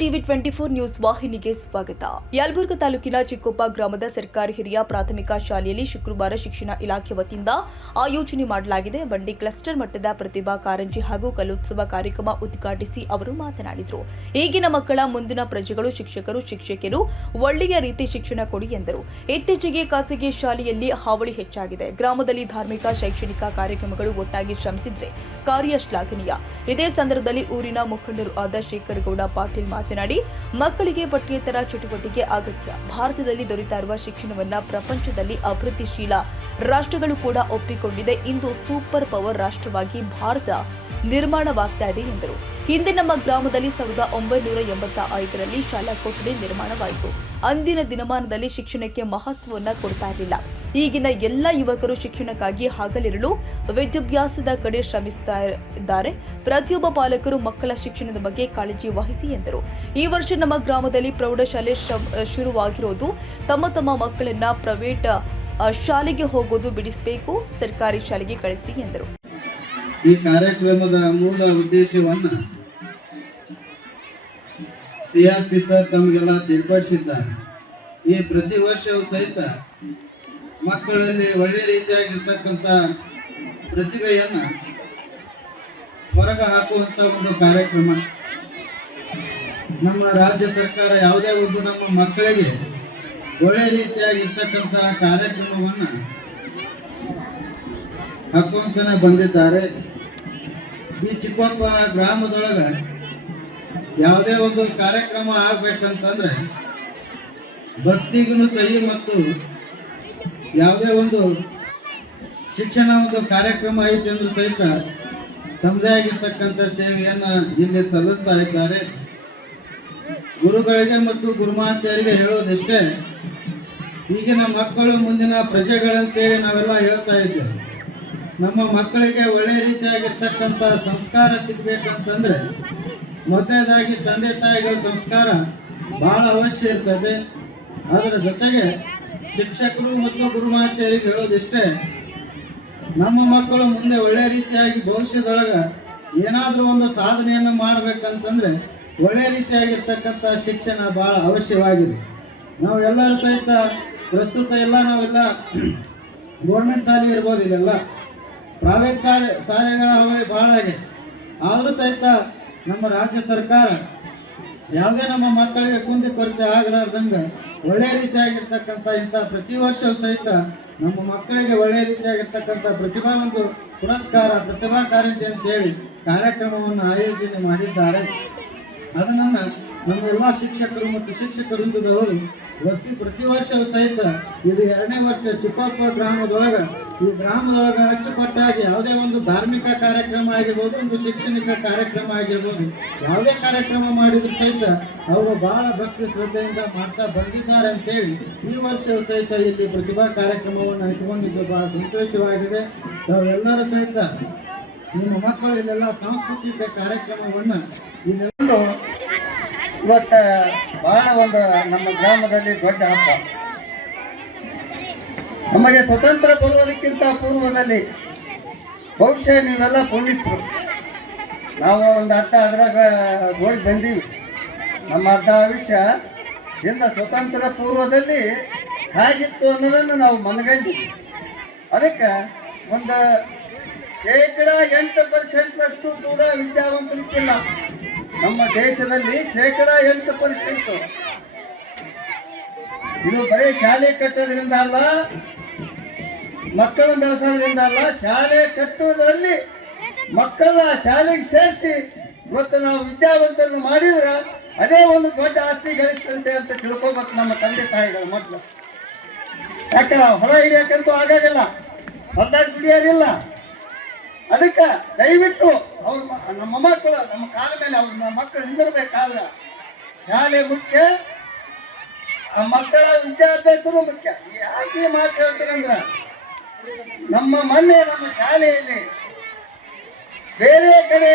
TV 24 news ವಾಹಿನಿಗೆ ಸ್ವಾಗತ. ಯಲಬುರ್ಗಾ ತಾಲೂಕಿನ ಚಿಕ್ಕೊಪ್ಪ ಗ್ರಾಮದ ಸರ್ಕಾರಿ ಹಿರಿಯ ಪ್ರಾಥಮಿಕ ಶಾಲೆಯಲ್ಲಿ ಶುಕ್ರವಾರ ಶಿಕ್ಷಣ ಇಲಾಖೆ ವತಿಯಿಂದ ಆಯೋಜನೆ ಮಾಡಲಾಗಿದೆ. ಬಂಡಿ ಕ್ಲಸ್ಟರ್ ಮಟ್ಟದ ಪ್ರತಿಭಾ ಕಾರಂಜಿ ಹಾಗೂ ಕಲೋತ್ಸವ ಕಾರ್ಯಕ್ರಮ ಉದ್ಘಾಟಿಸಿ ಅವರು ಮಾತನಾಡಿದರು. ಈಗಿನ ಮಕ್ಕಳ ಮುಂದಿನ ಪ್ರಜೆಗಳು ಶಿಕ್ಷಕಿಯರು ಒಳ್ಳೆಯ ರೀತಿ ಶಿಕ್ಷಣ ಕೊಡಿ ಎಂದರು. ಇತ್ತೀಚೆಗೆ ಖಾಸಗಿ ಶಾಲೆಯಲ್ಲಿ ಹಾವಳಿ ಹೆಚ್ಚಾಗಿದೆ. ಗ್ರಾಮದಲ್ಲಿ ಧಾರ್ಮಿಕ ಶೈಕ್ಷಣಿಕ ಕಾರ್ಯಕ್ರಮಗಳು ಒಟ್ಟಾಗಿ ಶ್ರಮಿಸಿದ್ರೆ ಕಾರ್ಯ ಶ್ಲಾಘನೀಯ. ಇದೇ ಸಂದರ್ಭದಲ್ಲಿ ಊರಿನ ಮುಖಂಡರು ಆದ ಶೇಖರ್ ಗೌಡ ಪಾಟೀಲ್ ಮಾತನಾಡಿ, ಮಕ್ಕಳಿಗೆ ಪಠ್ಯೇತರ ಚಟುವಟಿಕೆ ಅಗತ್ಯ. ಭಾರತದಲ್ಲಿ ದೊರೆತಾ ಇರುವ ಶಿಕ್ಷಣವನ್ನ ಪ್ರಪಂಚದಲ್ಲಿ ಅಭಿವೃದ್ಧಿಶೀಲ ರಾಷ್ಟ್ರಗಳು ಕೂಡ ಒಪ್ಪಿಕೊಂಡಿದೆ. ಇಂದು ಸೂಪರ್ ಪವರ್ ರಾಷ್ಟ್ರವಾಗಿ ಭಾರತ ನಿರ್ಮಾಣವಾಗ್ತಾ ಇದೆ ಎಂದರು. ಹಿಂದೆ ನಮ್ಮ ಗ್ರಾಮದಲ್ಲಿ 1985ರಲ್ಲಿ ಶಾಲಾ ಕೊಠಡಿ ನಿರ್ಮಾಣವಾಯಿತು. ಅಂದಿನ ದಿನಮಾನದಲ್ಲಿ ಶಿಕ್ಷಣಕ್ಕೆ ಮಹತ್ವವನ್ನ ಕೊಡ್ತಾ ಇರಲಿಲ್ಲ. ಈಗಿನ ಎಲ್ಲ ಯುವಕರು ಶಿಕ್ಷಣಕ್ಕಾಗಿ ಹಗಲಿರುಳು ವಿದ್ಯಾಭ್ಯಾಸದ ಕಡೆ ಶ್ರಮಿಸ್ತಾ ಇದ್ದಾರೆ. ಪ್ರತಿಯೊಬ್ಬ ಪಾಲಕರು ಮಕ್ಕಳ ಶಿಕ್ಷಣದ ಬಗ್ಗೆ ಕಾಳಜಿ ವಹಿಸಿ ಎಂದರು. ಈ ವರ್ಷ ನಮ್ಮ ಗ್ರಾಮದಲ್ಲಿ ಪ್ರೌಢಶಾಲೆ ಶುರುವಾಗಿರೋದು. ತಮ್ಮ ಮಕ್ಕಳನ್ನ ಪ್ರೈವೇಟ್ ಶಾಲೆಗೆ ಹೋಗೋದು ಬಿಡಿಸಬೇಕು, ಸರ್ಕಾರಿ ಶಾಲೆಗೆ ಕಳಿಸಿ ಎಂದರು. ಈ ಕಾರ್ಯಕ್ರಮದ ಮೂಲ ಉದ್ದೇಶವನ್ನು ಸಿಆರ್ಪಿ ಸರ್ ತಮಗೆಲ್ಲ ತಿಳಿಪಡಿಸಿದ್ದಾರೆ. ಈ ಪ್ರತಿ ವರ್ಷವೂ ಸಹಿತ ಮಕ್ಕಳಲ್ಲಿ ಒಳ್ಳೆ ರೀತಿಯಾಗಿರ್ತಕ್ಕಂಥ ಪ್ರತಿಭೆಯನ್ನು ಹೊರಗೆ ಹಾಕುವಂಥ ಒಂದು ಕಾರ್ಯಕ್ರಮ. ನಮ್ಮ ರಾಜ್ಯ ಸರ್ಕಾರ ಯಾವುದೇ ಒಂದು ನಮ್ಮ ಮಕ್ಕಳಿಗೆ ಒಳ್ಳೆ ರೀತಿಯಾಗಿರ್ತಕ್ಕಂಥ ಕಾರ್ಯಕ್ರಮವನ್ನು ಹಾಕುವಂತಾನೆ ಬಂದಿದ್ದಾರೆ. ಈ ಚಿಕ್ಕೊಪ್ಪ ಗ್ರಾಮದೊಳಗೆ ಯಾವುದೇ ಒಂದು ಕಾರ್ಯಕ್ರಮ ಆಗ್ಬೇಕಂತಂದ್ರೆ ಭಕ್ತಿಗೂ ಸಹಿ ಮತ್ತು ಯಾವುದೇ ಒಂದು ಶಿಕ್ಷಣ ಒಂದು ಕಾರ್ಯಕ್ರಮ ಐತೆ ಅಂದ್ರೂ ಸಹಿತ ತಮ್ಮದೇ ಆಗಿರ್ತಕ್ಕಂಥ ಸೇವೆಯನ್ನು ಇಲ್ಲಿ ಸಲ್ಲಿಸ್ತಾ ಇದ್ದಾರೆ. ಗುರುಗಳಿಗೆ ಮತ್ತು ಗುರುಮಾತೆಯರಿಗೆ ಹೇಳೋದಿಷ್ಟೇ, ಈಗಿನ ಮಕ್ಕಳು ಮುಂದಿನ ಪ್ರಜೆಗಳಂತೇಳಿ ನಾವೆಲ್ಲ ಹೇಳ್ತಾ ಇದ್ದೇವೆ. ನಮ್ಮ ಮಕ್ಕಳಿಗೆ ಒಳ್ಳೆ ರೀತಿಯಾಗಿರ್ತಕ್ಕಂಥ ಸಂಸ್ಕಾರ ಸಿಗ್ಬೇಕಂತಂದ್ರೆ ಮೊದಲನೇದಾಗಿ ತಂದೆ ತಾಯಿಗಳ ಸಂಸ್ಕಾರ ಬಹಳ ಅವಶ್ಯ ಇರ್ತದೆ. ಅದರ ಜೊತೆಗೆ ಶಿಕ್ಷಕರು ಮತ್ತು ಗುರುಮಾತೆಯರಿಗೆ ಹೇಳೋದಿಷ್ಟೇ, ನಮ್ಮ ಮಕ್ಕಳು ಮುಂದೆ ಒಳ್ಳೆ ರೀತಿಯಾಗಿ ಭವಿಷ್ಯದೊಳಗೆ ಏನಾದರೂ ಒಂದು ಸಾಧನೆಯನ್ನು ಮಾಡಬೇಕಂತಂದ್ರೆ ಒಳ್ಳೆ ರೀತಿಯಾಗಿರ್ತಕ್ಕಂಥ ಶಿಕ್ಷಣ ಬಹಳ ಅವಶ್ಯವಾಗಿದೆ. ನಾವೆಲ್ಲರೂ ಸಹಿತ ಪ್ರಸ್ತುತ ನಾವೆಲ್ಲ ಗೌರ್ಮೆಂಟ್ ಶಾಲೆ ಇರ್ಬೋದು, ಇಲ್ಲೆಲ್ಲ ಪ್ರೈವೇಟ್ ಶಾಲೆಗಳ ಹಾವಳಿ ಬಹಳ ಆಗಿದೆ. ಆದರೂ ಸಹಿತ ನಮ್ಮ ರಾಜ್ಯ ಸರ್ಕಾರ ಯಾವುದೇ ನಮ್ಮ ಮಕ್ಕಳಿಗೆ ಕುಂದಿ ಕೊರತೆ ಆಗಲಾರ್ದಂಗೆ ಒಳ್ಳೆ ರೀತಿಯಾಗಿರ್ತಕ್ಕಂಥ ಇಂಥ ಪ್ರತಿ ವರ್ಷವೂ ಸಹಿತ ನಮ್ಮ ಮಕ್ಕಳಿಗೆ ಒಳ್ಳೆ ರೀತಿಯಾಗಿರ್ತಕ್ಕಂಥ ಪ್ರತಿಭಾ ಒಂದು ಪುರಸ್ಕಾರ, ಪ್ರತಿಭಾ ಕಾರಂಜಿ ಅಂತೇಳಿ ಕಾರ್ಯಕ್ರಮವನ್ನು ಆಯೋಜನೆ ಮಾಡಿದ್ದಾರೆ. ಅದನ್ನು ನಮ್ಮ ಎಲ್ಲ ಶಿಕ್ಷಕರು ಮತ್ತು ಶಿಕ್ಷಕ ವೃಂದದವರು ಪ್ರತಿ ವರ್ಷವೂ ಸಹಿತ ಇದು 2ನೇ ವರ್ಷ ಚಿಕ್ಕೊಪ್ಪ ಗ್ರಾಮದೊಳಗೆ ಈ ಗ್ರಾಮದೊಳಗೆ ಅಚ್ಚುಕಟ್ಟಾಗಿ ಯಾವುದೇ ಒಂದು ಧಾರ್ಮಿಕ ಕಾರ್ಯಕ್ರಮ ಆಗಿರ್ಬೋದು, ಒಂದು ಶೈಕ್ಷಣಿಕ ಕಾರ್ಯಕ್ರಮ ಆಗಿರ್ಬೋದು, ಯಾವುದೇ ಕಾರ್ಯಕ್ರಮ ಮಾಡಿದ್ರು ಸಹಿತ ಅವರು ಬಹಳ ಭಕ್ತಿ ಶ್ರದ್ಧೆಯಿಂದ ಮಾಡ್ತಾ ಬಂದಿದ್ದಾರೆ ಅಂತೇಳಿ ಈ ವರ್ಷವೂ ಸಹಿತ ಇಲ್ಲಿ ಪ್ರತಿಭಾ ಕಾರ್ಯಕ್ರಮವನ್ನು ಇಟ್ಕೊಂಡಿದ್ದು ಬಹಳ ಸಂತೋಷವಾಗಿದೆ. ತಾವೆಲ್ಲರೂ ಸಹಿತ ನಿಮ್ಮ ಮಕ್ಕಳು ಇಲ್ಲೆಲ್ಲ ಸಾಂಸ್ಕೃತಿಕ ಕಾರ್ಯಕ್ರಮವನ್ನು ಇಲ್ಲೆಲ್ಲೂ ಇವತ್ತು ಬಹಳ ಒಂದು ನಮ್ಮ ಗ್ರಾಮದಲ್ಲಿ ದೊಡ್ಡ ಹಬ್ಬ. ನಮಗೆ ಸ್ವತಂತ್ರ ಬರುವುದಕ್ಕಿಂತ ಪೂರ್ವದಲ್ಲಿ ಬಹುಶಃ ನೀವೆಲ್ಲ ಪುಣ್ಯರು, ನಾವು ಒಂದು ಅರ್ಧ ಅದ್ರಾಗ ಹೋಗಿ ಬಂದೀವಿ. ನಮ್ಮ ಅರ್ಧ ಆಯುಷ್ಯ ಇಂದ ಸ್ವತಂತ್ರ ಪೂರ್ವದಲ್ಲಿ ಹೇಗಿತ್ತು ಅನ್ನೋದನ್ನು ನಾವು ಮನಗಂಡಿದ್ವಿ. ಅದಕ್ಕೆ ಒಂದು 8% ಕೂಡ ವಿದ್ಯಾವಂತರಿಗಿಲ್ಲ. ನಮ್ಮ ದೇಶದಲ್ಲಿ 8%. ಇದು ಬರೀ ಶಾಲೆ ಕಟ್ಟೋದ್ರಿಂದ ಅಲ್ಲ, ಮಕ್ಕಳನ್ನು ಬೆಳೆಸೋದ್ರಿಂದ ಅಲ್ಲ, ಶಾಲೆ ಕಟ್ಟುವುದರಲ್ಲಿ ಮಕ್ಕಳ ಶಾಲೆಗೆ ಸೇರಿಸಿ ಇವತ್ತು ನಾವು ವಿದ್ಯಾವಂತರನ್ನು ಮಾಡಿದ್ರೆ ಅದೇ ಒಂದು ದೊಡ್ಡ ಆಸ್ತಿ ಗಳಿಸ್ತಂತೆ ಅಂತ ತಿಳ್ಕೊಬೇಕು ನಮ್ಮ ತಂದೆ ತಾಯಿಗಳು ಮೊದಲು. ಯಾಕೆ ಹೊರ ಹಿಡಿಯಕ್ಕಂತೂ ಆಗಾಗಲ್ಲ, ಹೊರದಾಗಿ ದುಡಿಯೋದಿಲ್ಲ. ಅದಕ್ಕೆ ದಯವಿಟ್ಟು ಅವ್ರ ನಮ್ಮ ಮಕ್ಕಳು ನಮ್ಮ ಕಾಲ ಮೇಲೆ ನಮ್ಮ ಮಕ್ಕಳು ನಿಂದಿರ್ಬೇಕಾದ್ರೆ ಶಾಲೆ ಮುಖ್ಯ, ಆ ಮಕ್ಕಳ ವಿದ್ಯಾಭ್ಯಾಸನೂ ಮುಖ್ಯ. ಯಾಕೆ ಮಾತು ಹೇಳ್ತೀನಿ ಅಂದ್ರೆ, ನಮ್ಮ ಶಾಲೆಯಲ್ಲಿ ಬೇರೆ ಕಡೆ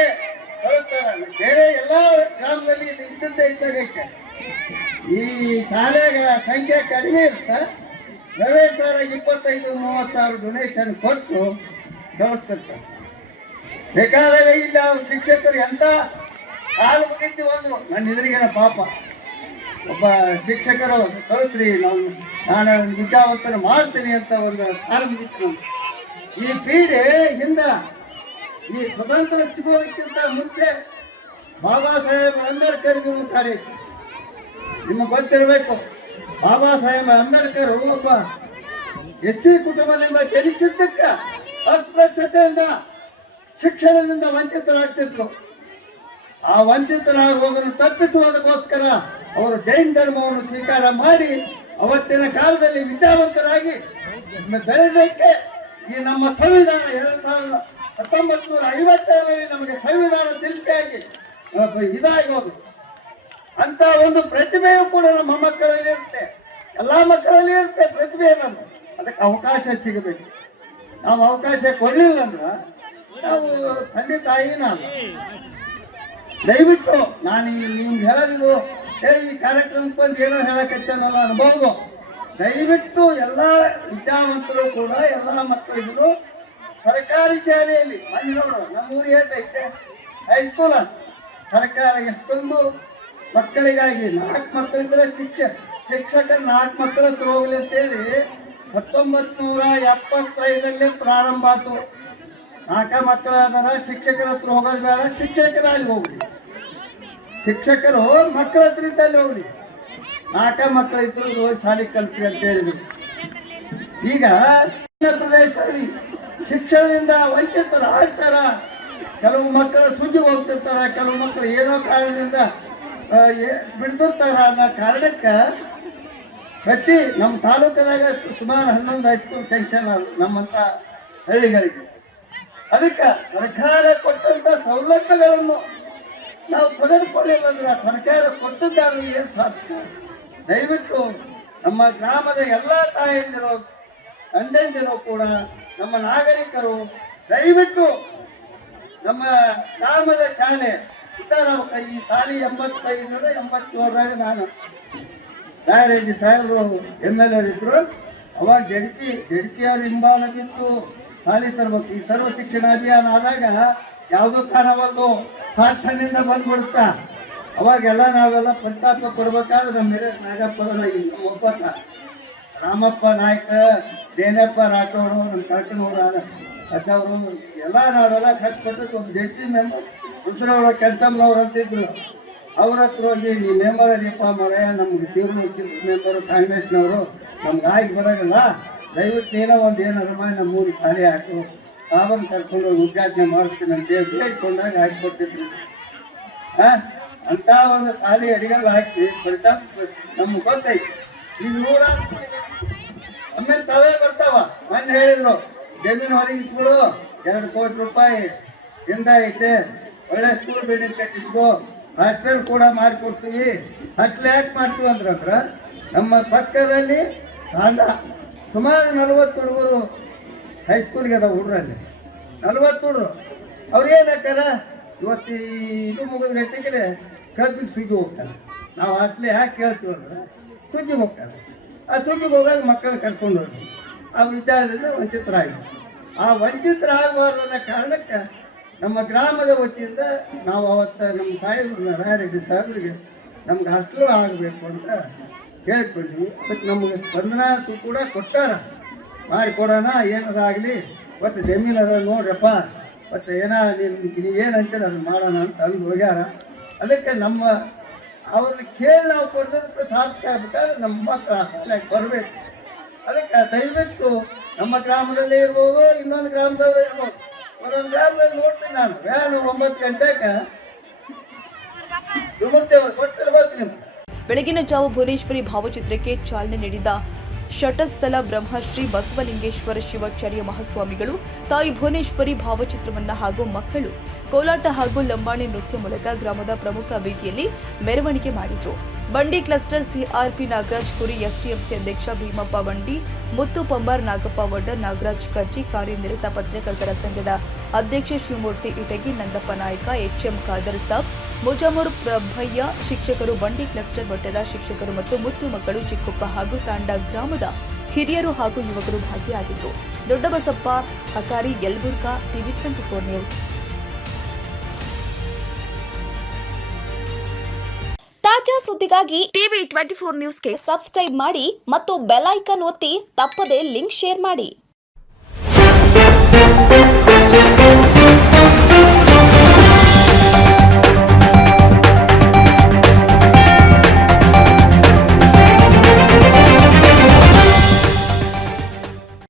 ಕಳಿಸ್ತಾರೆ, ಬೇರೆ ಎಲ್ಲ ಗ್ರಾಮದಲ್ಲಿ ಇದು ಇದ್ದಂತೆ ಇದ್ದಾಗೈತೆ. ಈ ಶಾಲೆಗಳ ಸಂಖ್ಯೆ ಕಡಿಮೆ ಇರುತ್ತೆ. ಪ್ರೈವೇಟ್ ಶಾಲೆಗೆ 25-30 ಸಾವಿರ ಡೊನೇಷನ್ ಕೊಟ್ಟು ಕಳಿಸ್ತಿರ್ತಾರೆ. ಬೇಕಾದಾಗ ಇಲ್ಲ ಶಿಕ್ಷಕರು ಎಂತ ಕಾಲು ಮುಗಿತಿ ಬಂದರು ನನ್ನ ಎದುರಿಗೇನ ಪಾಪ ಒಬ್ಬ ಶಿಕ್ಷಕರು ಕಳಿಸ್ರಿ ನಾನು ವಿದ್ಯಾವಂತನ ಮಾಡ್ತೀನಿ ಅಂತ ಒಂದು ಕಾಲು ಮುಗಿತು. ಈ ಪೀಡೆ ಹಿಂದ ಈ ಸ್ವತಂತ್ರ ಸಿಗೋದಕ್ಕಿಂತ ಮುಂಚೆ ಬಾಬಾ ಸಾಹೇಬ್ ಅಂಬೇಡ್ಕರ್ಗೆ ಮುಟ್ಟಾಡೈತಿ. ನಿಮಗೆ ಗೊತ್ತಿರಬೇಕು, ಬಾಬಾ ಸಾಹೇಬ್ ಅಂಬೇಡ್ಕರ್ ಒಬ್ಬ SC ಕುಟುಂಬದಿಂದ ಜನಿಸಿದ್ದಕ್ಕ ಅಸ್ಪೃಶ್ಯತೆಯಿಂದ ಶಿಕ್ಷಣದಿಂದ ವಂಚಿತರಾಗ್ತಿದ್ರು. ಆ ವಂಚಿತರಾಗುವುದನ್ನು ತಪ್ಪಿಸುವುದಕ್ಕೋಸ್ಕರ ಅವರು ಜೈನ ಧರ್ಮವನ್ನು ಸ್ವೀಕಾರ ಮಾಡಿ ಅವತ್ತಿನ ಕಾಲದಲ್ಲಿ ವಿದ್ಯಾವಂತರಾಗಿ ಬೆಳೆದಕ್ಕೆ ಈ ನಮ್ಮ ಸಂವಿಧಾನ 1950ರಲ್ಲಿ ನಮಗೆ ಸಂವಿಧಾನ ಶಿಲ್ಪಿಯಾಗಿ ಇದಾಗೋದು ಅಂತ ಒಂದು ಪ್ರತಿಭೆಯೂ ಕೂಡ ನಮ್ಮ ಮಕ್ಕಳಲ್ಲಿ ಇರುತ್ತೆ, ಎಲ್ಲ ಮಕ್ಕಳಲ್ಲಿ ಇರುತ್ತೆ ಪ್ರತಿಭೆ ಅನ್ನೋದು. ಅದಕ್ಕೆ ಅವಕಾಶ ಸಿಗಬೇಕು. ನಾವು ಅವಕಾಶ ಕೊಡಲಿಲ್ಲ ಅಂದ್ರೆ ನಾವು ತಂದೆ ತಾಯಿನ ದಯವಿಟ್ಟು ನಾನು ನಿಮ್ಗೆ ಹೇಳೋದು ಈ ಕಾರ್ಯಕ್ರಮಕ್ಕೆ ಬಂದು ಏನೋ ಹೇಳಕತ್ತೇನಲ್ಲ ಅನ್ಬೋದು. ದಯವಿಟ್ಟು ಎಲ್ಲ ವಿದ್ಯಾವಂತರು ಕೂಡ ಎಲ್ಲ ಮಕ್ಕಳಿಗೂ ಸರ್ಕಾರಿ ಶಾಲೆಯಲ್ಲಿ ಅಲ್ಲಿ ನೋಡು ನಮ್ಮೂರು ಏಟೈತೆ ಹೈಸ್ಕೂಲ್ ಸರ್ಕಾರ ಎಷ್ಟೊಂದು ಮಕ್ಕಳಿಗಾಗಿ 4 ಮಕ್ಕಳಿದ್ರೆ ಶಿಕ್ಷಕರು 4 ಮಕ್ಕಳ ಹತ್ರ ಹೋಗ್ಲಿ ಅಂತೇಳಿ 1975 ಪ್ರಾರಂಭ ಆಯ್ತು. 4 ಮಕ್ಕಳಾದಾರ ಶಿಕ್ಷಕರ ಹತ್ರ ಹೋಗೋದು ಬೇಡ, ಶಿಕ್ಷಕರಲ್ಲಿ ಹೋಗ್ಲಿ, ಶಿಕ್ಷಕರು ಮಕ್ಕಳ ಹತ್ರ ಇದ್ದಲ್ಲಿ ಹೋಗ್ಲಿ, 4 ಮಕ್ಕಳಿದ್ರು ಹೋಗಿ ಶಾಲೆ ಕಲಿಸ್ರಿ ಅಂತ ಹೇಳಿದ್ರು. ಈಗ ಪ್ರದೇಶದಲ್ಲಿ ಶಿಕ್ಷಣದಿಂದ ವಂಚಿತರಾಗ್ತಾರ. ಕೆಲವು ಮಕ್ಕಳು ಸುದ್ದಿ ಹೋಗ್ತಿರ್ತಾರ, ಕೆಲವು ಮಕ್ಕಳು ಏನೋ ಕಾರಣದಿಂದ ಬಿಡ್ತಿರ್ತಾರ. ಅನ್ನೋ ಕಾರಣಕ್ಕೆ ಪ್ರತಿ ನಮ್ಮ ತಾಲೂಕದಾಗ ಸುಮಾರು 11 ಹೈಸ್ಕೂಲ್ ಸ್ಯಾಂಕ್ಷನ್ ನಮ್ಮಂಥ ಹಳ್ಳಿಗಳಿಗೆ. ಅದಕ್ಕೆ ಸರ್ಕಾರ ಕೊಟ್ಟಂಥ ಸೌಲಭ್ಯಗಳನ್ನು ನಾವು ತೆಗೆದುಕೊಳ್ಳಿಲ್ಲ ಅಂದ್ರೆ ಸರ್ಕಾರ ಕೊಟ್ಟದ್ದಾದ್ರೂ ಏನು ಸಾಧ್ಯ? ದಯವಿಟ್ಟು ನಮ್ಮ ಗ್ರಾಮದ ಎಲ್ಲ ತಾಯಂದಿರು ತಂದೆಂದಿರು ಕೂಡ ನಮ್ಮ ನಾಗರಿಕರು ದಯವಿಟ್ಟು ನಮ್ಮ ಗ್ರಾಮದ ಶಾಲೆ ಉದ್ದಾರ ಈ ಶಾಲೆ 85-87 ನಾನು ರಾಯರೆಡ್ಡಿ ಸಾಹೇಬರು MLA ಇದ್ರು. ಅವಾಗ ಜಡ್ಪಿಯವ್ರ ಹಿಂಬಾಲದಿತ್ತು ಶಾಲೆ ತರಬೇಕು. ಈ ಸರ್ವ ಶಿಕ್ಷಣ ಅಭಿಯಾನ ಆದಾಗ ಯಾವುದೂ ಕಾಣವಲ್ದು, ಕಾರ್ಖಾನೆಯಿಂದ ಬಂದ್ಬಿಡುತ್ತಾ. ಅವಾಗೆಲ್ಲ ನಾವೆಲ್ಲ ಪರಿತಾಪ ಕೊಡ್ಬೇಕಾದ್ರೆ ನಮ್ಮ ನಾಗಪ್ಪನ ನಮ್ಮ ಒಬ್ಬತ್ತ ರಾಮಪ್ಪ ನಾಯ್ಕ, ದೇನಪ್ಪ ರಾಠೋಡು, ನಮ್ಮ ಕಳ್ಕನೂರು ಅಜ್ಜವರು ಎಲ್ಲ ನಾವೆಲ್ಲ ಕಷ್ಟಪಟ್ಟು ಒಬ್ಬ ಜಡ್ಪಿ ಮೆಂಬರ್ ರುದ್ರವ್ರ ಕೆಂಚಮ್ಮನವ್ರು ಅಂತಿದ್ರು. ಅವ್ರ ಹತ್ರ ಹೋಗಿ ನೀವು ಮೆಂಬರ್ ಅದೀಪ ಮರೆ, ನಮ್ಗೆ ಶಿವನ ಮೆಂಬರು ಕಾಂಗ್ರೆಸ್ನವರು, ನಮ್ಗೆ ಆಯ್ಕೆ ಬರೋಲ್ಲ, ದಯವಿಟ್ಟು ನೀನೋ ಒಂದು ಏನಾದ್ರು ಮಾಡಿ ನಮ್ಮ ಊರಿಗೆ ಶಾಲೆ ಹಾಕು, ಸಾಬನ್ ಕರ್ಕೊಂಡು ಹೋಗಿ ಉದ್ಘಾಟನೆ ಮಾಡಿಸ್ತೀನಿ ಅಂತ ಹೇಳ್ಕೊಂಡಾಗ ಹಾಕಿಕೊಟ್ಟಿದ್ರು. ಅಂತ ಒಂದು ಶಾಲೆ ಅಡಿಗೆಲ್ಲ ಹಾಕಿ ಪರಿತಾಪ ನಮ್ಗೆ ಗೊತ್ತೈತಿ. ಈಗ 100 ಆಮೇಲೆ ತಾವೇ ಬರ್ತಾವ. ಮೊನ್ನೆ ಹೇಳಿದ್ರು ಜಮೀನು ಒದಗಿಸ್ಬಿಡು, 2 ಕೋಟಿ ರೂಪಾಯಿ ಹಿಂದ ಐತೆ, ಒಳ್ಳೆ ಸ್ಕೂಲ್ ಬಿಲ್ಡಿಂಗ್ ಕಟ್ಟಿಸ್ಕೋ, ಹಾಸ್ಟೆಲ್ ಕೂಡ ಮಾಡಿಕೊಡ್ತೀವಿ. ಹಾಸ್ಟೆಲ್ ಯಾಕೆ ಮಾಡ್ತೀವಿ ಅಂದ್ರ ನಮ್ಮ ಪಕ್ಕದಲ್ಲಿ ತಾಂಡ ಸುಮಾರು 40 ಹುಡುಗರು ಹೈಸ್ಕೂಲ್ಗೆ ಅದಾವ. ಹುಡುಗರಲ್ಲಿ 40 ಹುಡುಗರು ಅವ್ರೇನು ಹಾಕಾರ ಇವತ್ತು ಇದು ಮುಗಿದ ಗಂಟೆಗೆ ಕಬ್ಬಿಗೆ ಸುಗ್ಗಿ ಹೋಗ್ತಾರೆ. ನಾವು ಹಾಸ್ಟೆಲ್ ಯಾಕೆ ಕೇಳ್ತೀವಿ ಅಂದ್ರೆ ಸುಗ್ಗಿಗೆ ಹೋಗ್ತಾರೆ. ಆ ಸುಗ್ಗಿಗೆ ಹೋಗಾಗ ಮಕ್ಕಳು ಕರ್ಕೊಂಡು ಹೋಗಿ ಆ ವಿದ್ಯಾಲಯದಿಂದ ವಂಚಿತರಾಗಿ, ಆ ವಂಚಿತರಾಗಬಾರ್ದು ಅನ್ನೋ ಕಾರಣಕ್ಕೆ ನಮ್ಮ ಗ್ರಾಮದ ವತಿಯಿಂದ ನಾವು ಅವತ್ತು ನಮ್ಮ ಸಾಹೇಬ್ರನ್ನ ರಾಯರೆಡ್ಡಿ ಸಾಹೇಬ್ರಿಗೆ ನಮ್ಗೆ ಹಾಸ್ಟೆಲ್ ಆಗಬೇಕು ಅಂತ ಕೇಳ್ಕೊಂಡ್ವಿ. ಅದಕ್ಕೆ ನಮಗೆ ಸ್ಪಂದನ ಕೂಡ ಕೊಟ್ಟಾರ, ಮಾಡಿಕೊಡೋಣ ಏನಾರ ಆಗಲಿ, ಒಟ್ಟು ಜಮೀನರ ನೋಡ್ರಪ್ಪ, ಒಟ್ಟು ನೀವೇನು ಅಂತೀರ ಅದನ್ನು ಮಾಡೋಣ ಅಂತ ಅಂದು ಹೋಗ್ಯಾರ. ಅದಕ್ಕೆ ನಮ್ಮ ಅವ್ರನ್ನ ಕೇಳಿ ನಾವು ಕೊಡೋದಕ್ಕೆ ಸಾಧ್ಯ ಆಗ್ಬೇಕಾದ್ರೆ ನಮ್ಮ ಮಕ್ಕಳು ಹಾಸ್ಟೆಲ್ಗೆ ಬರಬೇಕು. ಅದಕ್ಕೆ ದಯವಿಟ್ಟು ನಮ್ಮ ಗ್ರಾಮದಲ್ಲೇ ಇರ್ಬೋದು, ಇನ್ನೊಂದು ಗ್ರಾಮದಲ್ಲೇ ಇರ್ಬೋದು, ಒಂದೊಂದು ಗ್ರಾಮದಲ್ಲಿ ನೋಡ್ತೀನಿ ನಾನು ವ್ಯಾನು 9 ಗಂಟೆಗೆ ಕೊಟ್ಟಿರ್ಬೇಕು ನಿಮ್ಗೆ. ಬೆಳಗಿನ ಜಾವ ಭುವನೇಶ್ವರಿ ಭಾವಚಿತ್ರಕ್ಕೆ ಚಾಲನೆ ನೀಡಿದ ಶಟಸ್ಥಲ ಬ್ರಹ್ಮಶ್ರೀ ಬಸವಲಿಂಗೇಶ್ವರ ಶಿವಾಚಾರ್ಯ ಮಹಾಸ್ವಾಮಿಗಳು ತಾಯಿ ಭುವನೇಶ್ವರಿ ಭಾವಚಿತ್ರವನ್ನ ಹಾಗೂ ಮಕ್ಕಳು ಕೋಲಾಟ ಹಾಗೂ ಲಂಬಾಣಿ ನೃತ್ಯ ಮೂಲಕ ಗ್ರಾಮದ ಪ್ರಮುಖ ಬೀದಿಯಲ್ಲಿ ಮೆರವಣಿಗೆ ಮಾಡಿದ್ರು. ಬಂಡಿ ಕ್ಲಸ್ಟರ್ CRP ನಾಗರಾಜ್ ಕುರಿ, STFC ಅಧ್ಯಕ್ಷ ಭೀಮಪ್ಪ ಬಂಡಿ, ಮುತ್ತು ಪಂಬಾರ್, ನಾಗಪ್ಪ ವಡ್ಡರ್, ನಾಗರಾಜ್ ಕರ್ಜಿ, ಕಾರ್ಯನಿರತ ಪತ್ರಕರ್ತರ ಸಂಘದ ಅಧ್ಯಕ್ಷ ಶಿವಮೂರ್ತಿ ಇಟಗಿ, ನಂದಪ್ಪ ನಾಯ್ಕ, HM ಖಾದರ್ ಸಾಬ್, ಮುಜಾಮೂರ್ ಪ್ರಭಯ್ಯ, ಶಿಕ್ಷಕರು, ಬಂಡಿ ಕ್ಲಸ್ಟರ್ ಮಟ್ಟದ ಶಿಕ್ಷಕರು ಮತ್ತು ಮುತ್ತು ಮಕ್ಕಳು, ಚಿಕ್ಕಪ್ಪ ಹಾಗೂ ತಾಂಡ ಗ್ರಾಮದ ಹಿರಿಯರು ಹಾಗೂ ಯುವಕರು ಭಾಗಿಯಾಗಿದ್ದರು. Doddabasappa Hakari, Yelburga, TV 24 news. ಸುದ್ದಿಗಾಗಿ ಟಿವಿ 24 ನ್ಯೂಸ್ಗೆ ಸಬ್ಸ್ಕ್ರೈಬ್ ಮಾಡಿ ಮತ್ತು ಬೆಲ್ ಐಕಾನ್ ಒತ್ತಿ ತಪ್ಪದೇ ಲಿಂಕ್ ಶೇರ್ ಮಾಡಿ.